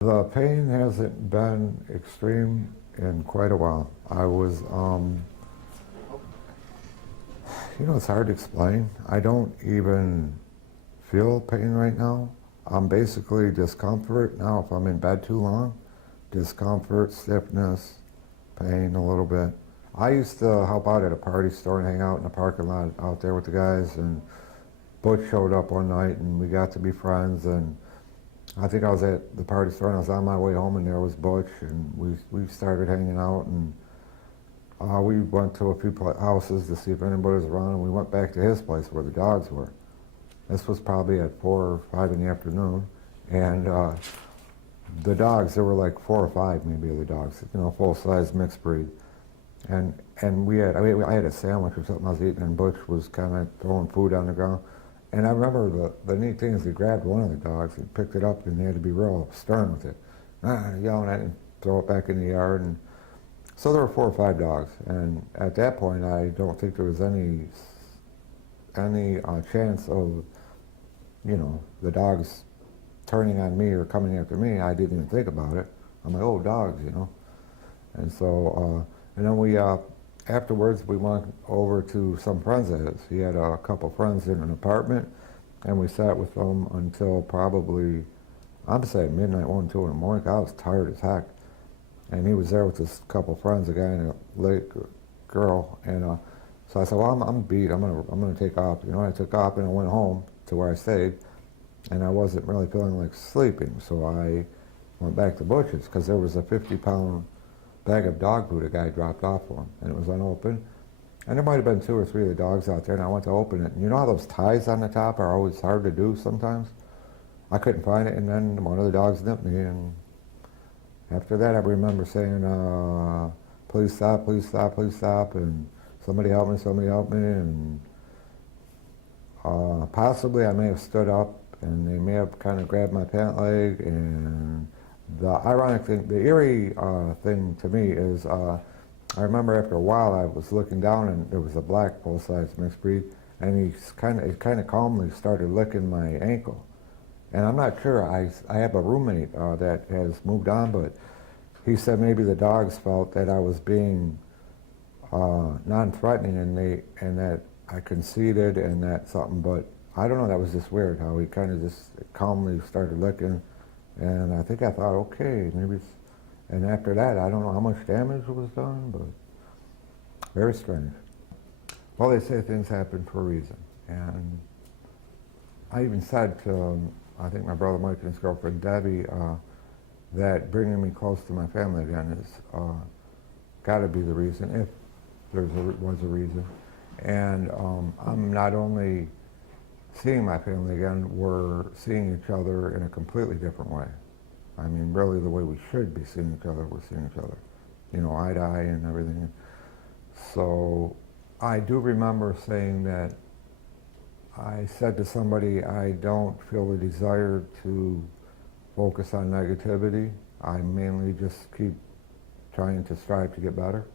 The pain hasn't been extreme in quite a while. I was, it's hard to explain. I don't even feel pain right now. I'm basically discomfort now if I'm in bed too long. Discomfort, stiffness, pain a little bit. I used to help out at a party store and hang out in the parking lot out there with the guys, and Butch showed up one night and we got to be friends, and I think I was at the party store and I was on my way home and there was Butch, and we started hanging out, and we went to a few houses to see if anybody was around, and we went back to his place where the dogs were. This was probably at 4 or 5 in the afternoon, and the dogs, there were like 4 or 5 maybe of the dogs, full-size mixed breed. And I had a sandwich or something I was eating, and Butch was kind of throwing food on the ground. And I remember the neat thing is he grabbed one of the dogs and picked it up, and he had to be real stern with it, yelling at it and throw it back in the yard. And so there were 4 or 5 dogs, and at that point I don't think there was any chance of, the dogs turning on me or coming after me. I didn't even think about it. I'm like, oh, dogs, And so, and then we, afterwards we went over to some friends of his. He had a couple friends in an apartment, and we sat with them until probably, I'm saying midnight, 1, 2 in the morning. I was tired as heck. And he was there with this couple friends, a guy and a late girl, and so I said, well, I'm beat. I'm gonna take off. I took off and I went home to where I stayed, and I wasn't really feeling like sleeping, so I went back to Butch's because there was a 50-pound bag of dog food a guy dropped off for him, and it was unopened. And there might have been 2 or 3 of the dogs out there, and I went to open it. And you know how those ties on the top are always hard to do sometimes? I couldn't find it, and then one of the dogs nipped me, and after that I remember saying, please stop, please stop, please stop, and somebody help me, and possibly I may have stood up, and they may have kind of grabbed my pant leg, and the ironic thing, the eerie thing to me is, I remember after a while I was looking down and there was a black full-size mixed breed, and he kind of calmly started licking my ankle. And I'm not sure, I have a roommate that has moved on, but he said maybe the dogs felt that I was being non-threatening, and that I conceded and that something, but I don't know, that was just weird how he kind of just calmly started licking. And I think I thought, okay, maybe it's, and after that, I don't know how much damage was done, but very strange. Well, they say things happen for a reason. And I even said to, I think my brother Mike and his girlfriend Debbie, that bringing me close to my family again is got to be the reason, if there was a reason. And I'm not only seeing my family again, we're seeing each other in a completely different way. I mean, really the way we should be seeing each other, we're seeing each other, eye to eye and everything. So I do remember saying that I said to somebody, I don't feel a desire to focus on negativity. I mainly just keep trying to strive to get better.